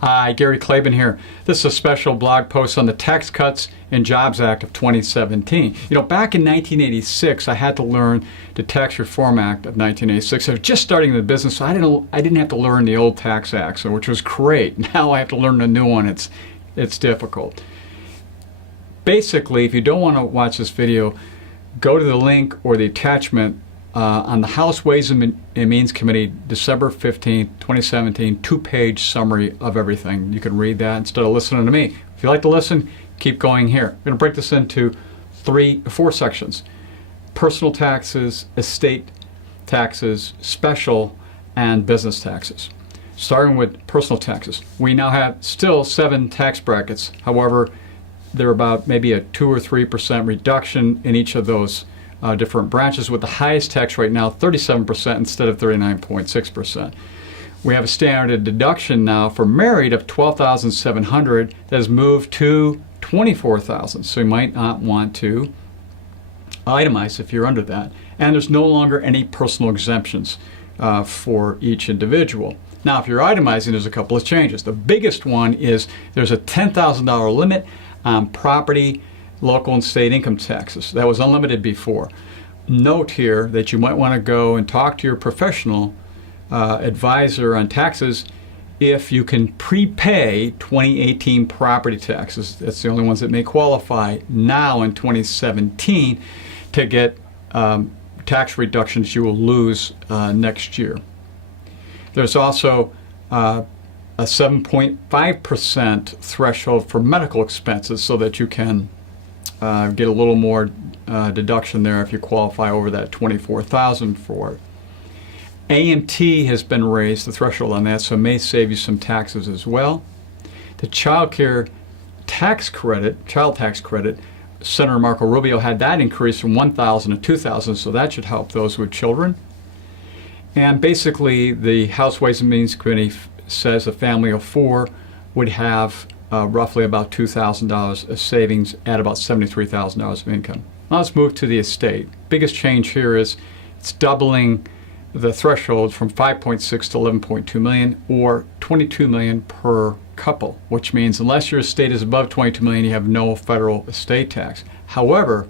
Hi, Gary Klaban here. This is a special blog post on the Tax Cuts and Jobs Act of 2017. Back in 1986, I had to learn the Tax Reform Act of 1986. I was just starting in the business, so I didn't have to learn the old tax acts, which was great. Now I have to learn the new one. It's difficult. Basically, if you don't want to watch this video, go to the link or the attachment on the House Ways and Means Committee, December 15th, 2017, two-page summary of everything. You can read that instead of listening to me. If you like to listen, keep going here. I'm going to break this into four sections: personal taxes, estate taxes, special, and business taxes. Starting with personal taxes. We now have still 7 tax brackets. However, they're about maybe a 2 or 3% reduction in each of those different branches, with the highest tax rate now 37% instead of 39.6%. We have a standard deduction now for married of $12,700 that has moved to $24,000. So you might not want to itemize if you're under that. And there's no longer any personal exemptions for each individual. Now, if you're itemizing, there's a couple of changes. The biggest one is there's a $10,000 limit on property, local and state income taxes. That was unlimited before. Note here that you might want to go and talk to your professional advisor on taxes if you can prepay 2018 property taxes. That's the only ones that may qualify now in 2017 to get tax reductions you will lose next year. There's also a 7.5% threshold for medical expenses so that you can get a little more deduction there if you qualify over that $24,000 for it. AMT has been raised, the threshold on that, so it may save you some taxes as well. The child tax credit, Senator Marco Rubio had that increase from $1,000 to $2,000, so that should help those with children. And basically, the House Ways and Means Committee says a family of 4 would have roughly about $2,000 of savings at about $73,000 of income. Now let's move to the estate. Biggest change here is it's doubling the threshold from 5.6 to 11.2 million, or 22 million per couple, which means unless your estate is above 22 million, you have no federal estate tax. However,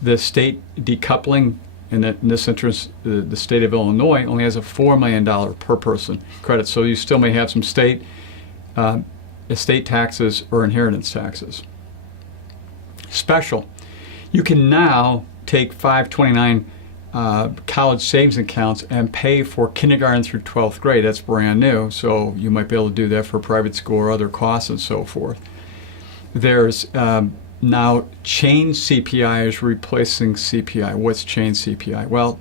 the state decoupling, in this instance, the state of Illinois only has a $4 million per person credit, so you still may have some state estate taxes or inheritance taxes. Special. You can now take 529 college savings accounts and pay for kindergarten through 12th grade. That's brand new, so you might be able to do that for private school or other costs and so forth. There's now chain CPI is replacing CPI. What's chain CPI? Well,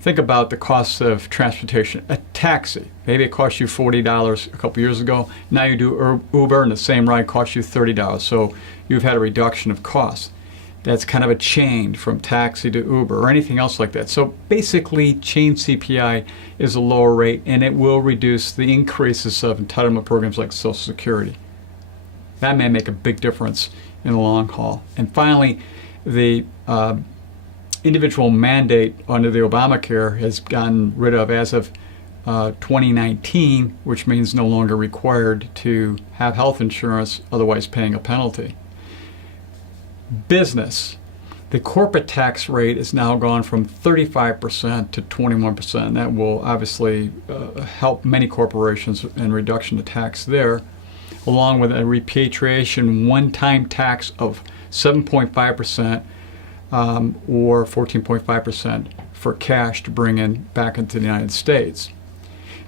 think about the cost of transportation. A taxi, maybe it cost you $40 a couple years ago. Now you do Uber and the same ride costs you $30. So you've had a reduction of cost. That's kind of a chain from taxi to Uber or anything else like that. So basically, chain CPI is a lower rate, and it will reduce the increases of entitlement programs like Social Security. That may make a big difference in the long haul. And finally, the individual mandate under the Obamacare has gotten rid of as of 2019, which means no longer required to have health insurance, otherwise paying a penalty. Business. The corporate tax rate is now gone from 35% to 21%. And that will obviously help many corporations in reduction of tax there, along with a repatriation one-time tax of 7.5% or 14.5% for cash to bring in back into the United States.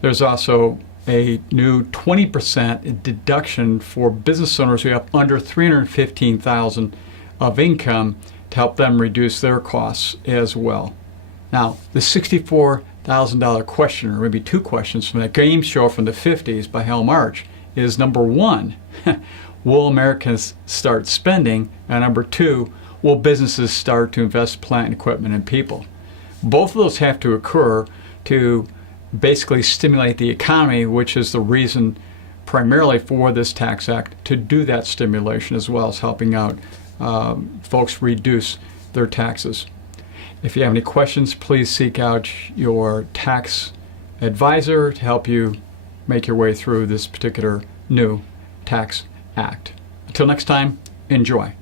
There's also a new 20% deduction for business owners who have under $315,000 of income to help them reduce their costs as well. Now, the $64,000 question, or maybe 2 questions from that game show from the 50s by Hal March, is number 1, will Americans start spending? And number 2, will businesses start to invest plant and equipment and people? Both of those have to occur to basically stimulate the economy, which is the reason primarily for this tax act, to do that stimulation as well as helping out folks reduce their taxes. If you have any questions, please seek out your tax advisor to help you make your way through this particular new tax act. Until next time, enjoy.